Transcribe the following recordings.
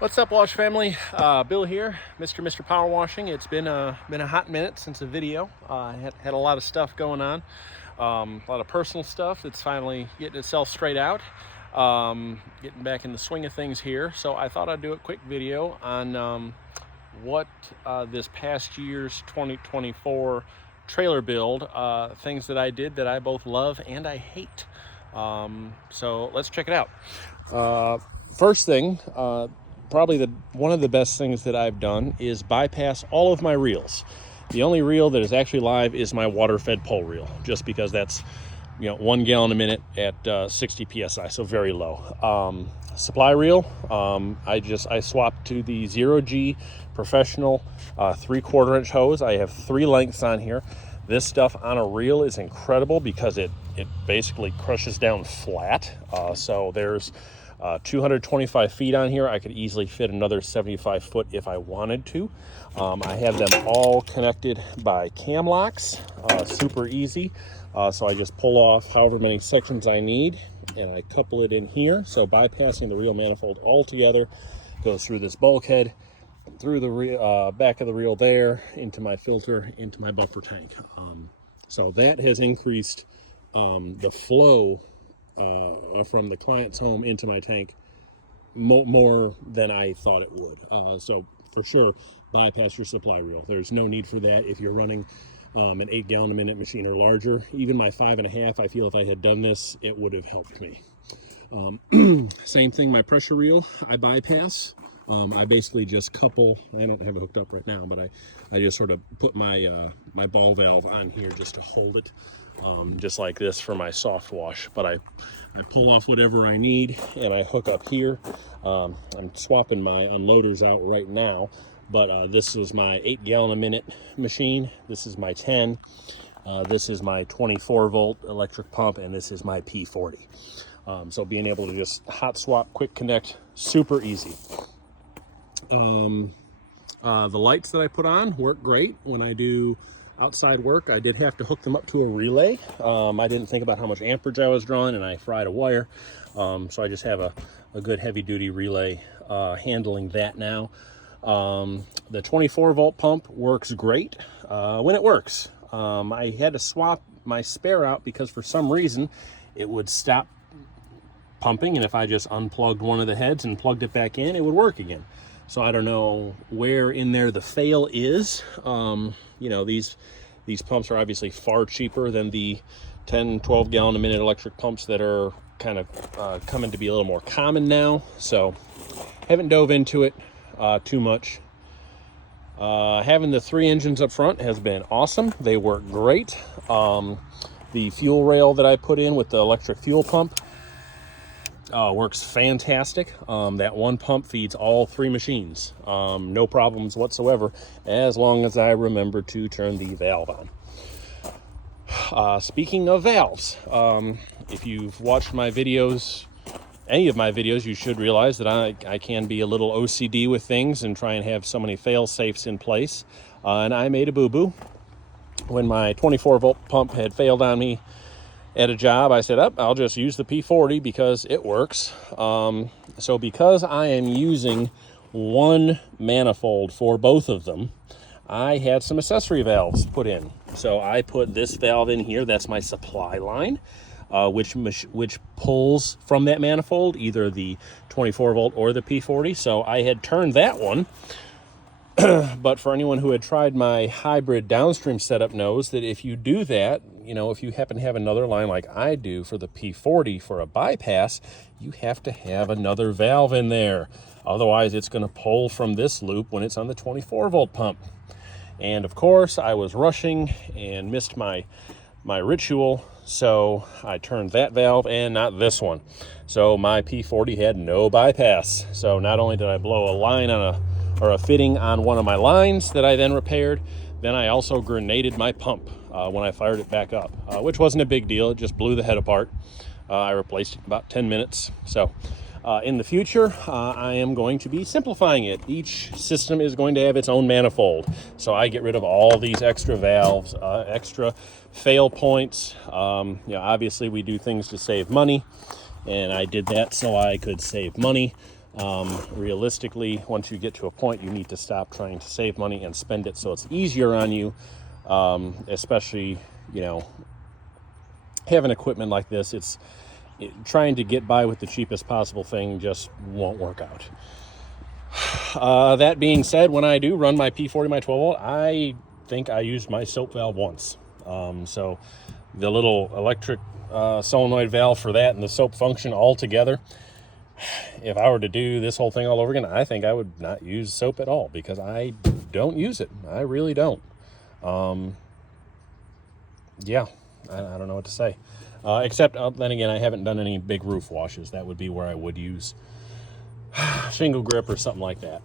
What's up, Wash family? Bill here, Mr. Power Washing. It's been a hot minute since a video. I had a lot of stuff going on, a lot of personal stuff that's finally getting itself straight out. Getting back in the swing of things here. So I thought I'd do a quick video on what this past year's 2024 trailer build, things that I did that I both love and I hate. So let's check it out. First thing, probably one of the best things that I've done is bypass all of my reels. The only reel that is actually live is my water-fed pole reel, just because that's 1 gallon a minute at 60 psi, so very low. Supply reel, I swapped to the 0G professional 3/4 inch hose. I have 3 lengths on here. This stuff on a reel is incredible because it basically crushes down flat. So there's 225 feet on here. I could easily fit another 75 foot if I wanted to. I have them all connected by cam locks, super easy. So I just pull off however many sections I need and I couple it in here. So bypassing the reel manifold altogether, goes through this bulkhead, through the back of the reel there, into my filter, into my buffer tank. So that has increased the flow from the client's home into my tank more than I thought it would. So for sure, bypass your supply reel. There's no need for that if you're running an 8 gallon a minute machine or larger. Even my 5.5, I feel if I had done this, it would have helped me. Same thing, my pressure reel, I bypass. I basically just couple, I don't have it hooked up right now, but I just sort of put my my ball valve on here just to hold it, just like this for my soft wash. But I pull off whatever I need and I hook up here. I'm swapping my unloaders out right now, but this is my 8 gallon a minute machine. This is my 10. This is my 24 volt electric pump, and this is my P40. So being able to just hot swap, quick connect, super easy. The lights that I put on work great when I do outside work. I did have to hook them up to a relay. I didn't think about how much amperage I was drawing, and I fried a wire. So I just have a good heavy duty relay handling that now. The 24 volt pump works great when it works. I had to swap my spare out because for some reason it would stop pumping, and if I just unplugged one of the heads and plugged it back in, it would work again. So I don't know where in there the fail is. These pumps are obviously far cheaper than the 10, 12 gallon a minute electric pumps that are kind of coming to be a little more common now. So haven't dove into it too much. Having the 3 engines up front has been awesome. They work great. The fuel rail that I put in with the electric fuel pump works fantastic. That one pump feeds all 3 machines. No problems whatsoever, as long as I remember to turn the valve on. Speaking of valves, if you've watched my videos, any of my videos, you should realize that I can be a little OCD with things and try and have so many fail safes in place. And I made a boo-boo. When my 24 volt pump had failed on me at a job, I said, I'll just use the P40 because it works. So because I am using one manifold for both of them, I had some accessory valves put in. So I put this valve in here. That's my supply line, which pulls from that manifold, either the 24 volt or the P40. So I had turned that one. But for anyone who had tried my hybrid downstream setup knows that if you do that, if you happen to have another line like I do for the P40 for a bypass, you have to have another valve in there. Otherwise, it's going to pull from this loop when it's on the 24 volt pump. And of course, I was rushing and missed my ritual, so I turned that valve and not this one. So my P40 had no bypass. So not only did I blow a line on a fitting on one of my lines that I then repaired, then I also grenaded my pump when I fired it back up, which wasn't a big deal. It just blew the head apart. I replaced it in about 10 minutes. So in the future, I am going to be simplifying it. Each system is going to have its own manifold. So I get rid of all these extra valves, extra fail points. Obviously we do things to save money, and I did that so I could save money. Realistically, once you get to a point, you need to stop trying to save money and spend it so it's easier on you, especially, having equipment like this. Trying to get by with the cheapest possible thing just won't work out. That being said, when I do run my P40, my 12 volt, I think I used my soap valve once. So the little electric solenoid valve for that and the soap function all together, if I were to do this whole thing all over again, I think I would not use soap at all because I don't use it. I really don't. Yeah, I don't know what to say. Except then again, I haven't done any big roof washes. That would be where I would use shingle grip or something like that.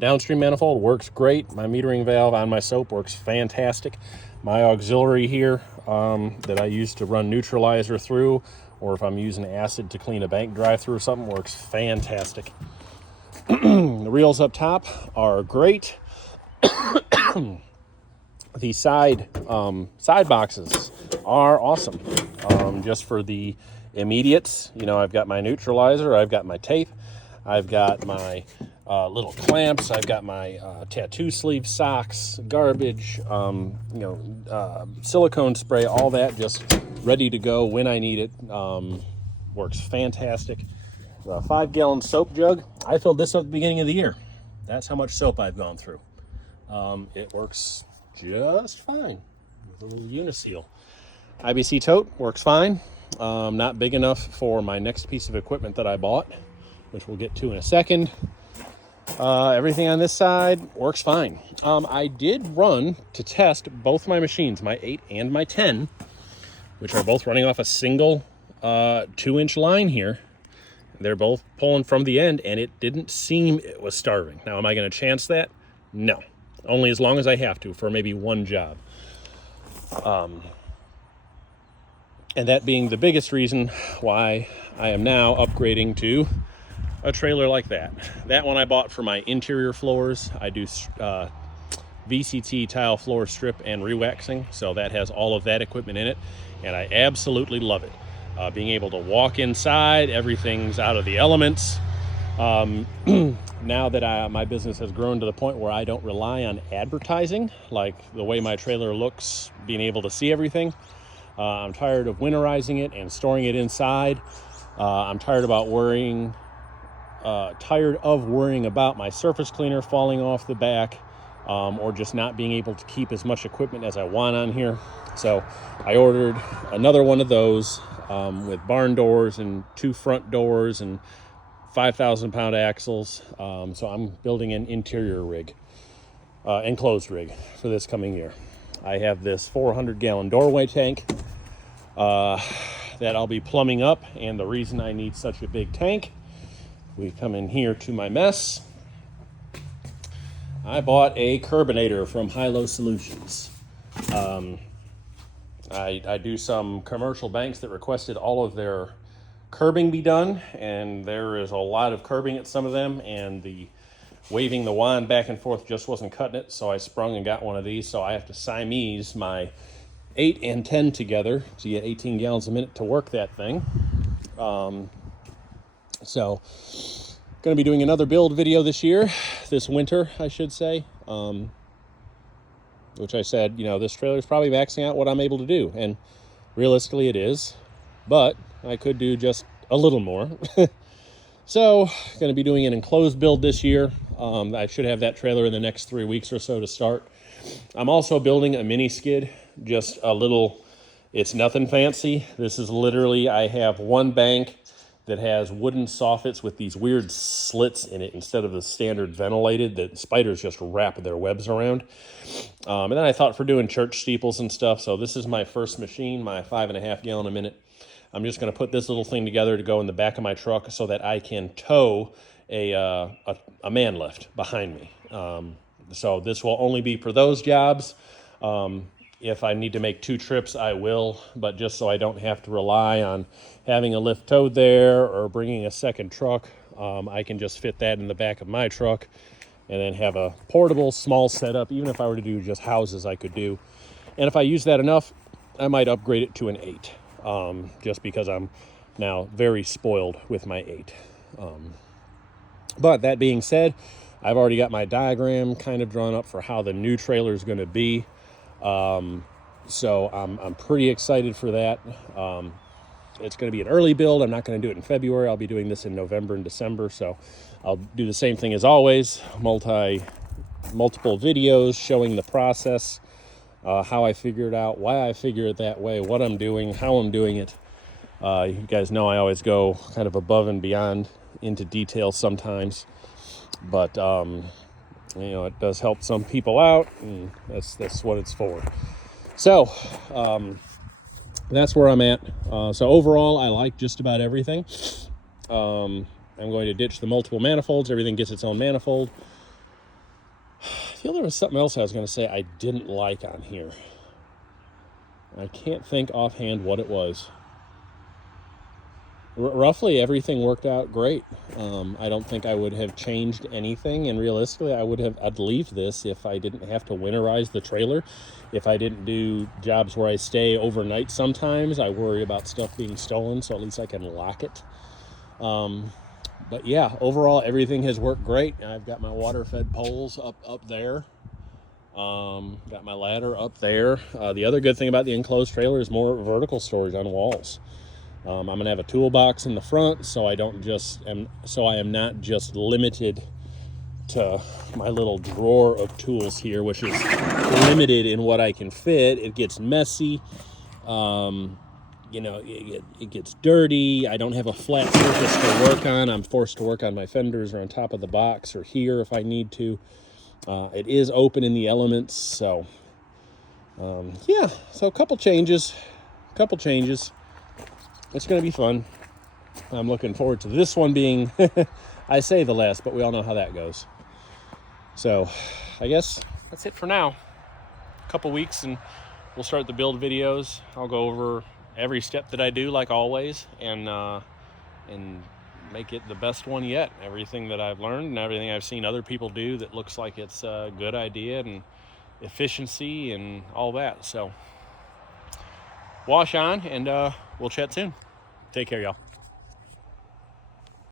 Downstream manifold works great. My metering valve on my soap works fantastic. My auxiliary here that I use to run neutralizer through, or if I'm using acid to clean a bank drive through or something, works fantastic. The reels up top are great. The side boxes are awesome. Just for the immediates, I've got my neutralizer, I've got my tape, I've got my little clamps, I've got my tattoo sleeve socks, garbage, silicone spray, all that just ready to go when I need it. Works fantastic. The 5-gallon soap jug, I filled this up at the beginning of the year. That's how much soap I've gone through. It works just fine with a little uniseal. IBC tote works fine. Not big enough for my next piece of equipment that I bought, which we'll get to in a second. Everything on this side works fine. I did run to test both my machines, my 8 and my 10, which are both running off a single 2-inch line here. They're both pulling from the end, and it didn't seem it was starving. Now, am I going to chance that? No. Only as long as I have to for maybe one job. And that being the biggest reason why I am now upgrading to a trailer like that. That one I bought for my interior floors. I do VCT tile floor strip and rewaxing, so that has all of that equipment in it, and I absolutely love it. Being able to walk inside, everything's out of the elements. Now that my business has grown to the point where I don't rely on advertising, like the way my trailer looks, being able to see everything. I'm tired of winterizing it and storing it inside. I'm tired of worrying about my surface cleaner falling off the back, or just not being able to keep as much equipment as I want on here. So I ordered another one of those with barn doors and 2 front doors and 5,000-pound axles. So I'm building an interior rig, enclosed rig for this coming year. I have this 400-gallon doorway tank that I'll be plumbing up, and the reason I need such a big tank, we come in here to my mess. I bought a curbinator from Hilo Solutions. I do some commercial banks that requested all of their curbing be done, and there is a lot of curbing at some of them, and the waving the wand back and forth just wasn't cutting it, so I sprung and got one of these. So I have to Siamese my 8 and 10 together to get 18 gallons a minute to work that thing. So going to be doing another build video this winter, I should say, which I said, this trailer is probably maxing out what I'm able to do, and realistically it is, but I could do just a little more. So, going to be doing an enclosed build this year. I should have that trailer in the next 3 weeks or so to start. I'm also building a mini skid, just a little, it's nothing fancy. This is literally, I have one bank that has wooden soffits with these weird slits in it instead of the standard ventilated that spiders just wrap their webs around. And then I thought for doing church steeples and stuff, so this is my first machine, my 5.5 gallon a minute. I'm just going to put this little thing together to go in the back of my truck so that I can tow a man lift behind me. So this will only be for those jobs. If I need to make 2 trips, I will, but just so I don't have to rely on having a lift towed there or bringing a second truck, I can just fit that in the back of my truck and then have a portable small setup. Even if I were to do just houses, I could do. And if I use that enough, I might upgrade it to an 8. Just because I'm now very spoiled with my 8. But that being said, I've already got my diagram kind of drawn up for how the new trailer is going to be. So I'm pretty excited for that. It's going to be an early build. I'm not going to do it in February. I'll be doing this in November and December. So I'll do the same thing as always, multiple videos showing the process, how I figure it out, why I figure it that way, what I'm doing, how I'm doing it. You guys know I always go kind of above and beyond into detail sometimes, but it does help some people out, and that's what it's for. So that's where I'm at. So overall, I like just about everything. I'm going to ditch the multiple manifolds. Everything gets its own manifold. I feel there was something else I was going to say I didn't like on here. I can't think offhand what it was. Roughly everything worked out great. I don't think I would have changed anything, and realistically I'd leave this if I didn't have to winterize the trailer. If I didn't do jobs where I stay overnight sometimes, I worry about stuff being stolen, so at least I can lock it. But yeah, overall everything has worked great. I've got my water fed poles up there. Got my ladder up there. The other good thing about the enclosed trailer is more vertical storage on walls. I'm gonna have a toolbox in the front, so I am not just limited to my little drawer of tools here, which is limited in what I can fit. It gets messy. It gets dirty. I don't have a flat surface to work on. I'm forced to work on my fenders or on top of the box or here if I need to. It is open in the elements, so yeah. So a couple changes. It's going to be fun. I'm looking forward to this one being, I say the last, but we all know how that goes. So I guess that's it for now. A couple weeks and we'll start the build videos. I'll go over every step that I do like always and make it the best one yet. Everything that I've learned and everything I've seen other people do that looks like it's a good idea and efficiency and all that. So wash on, and we'll chat soon. Take care, y'all.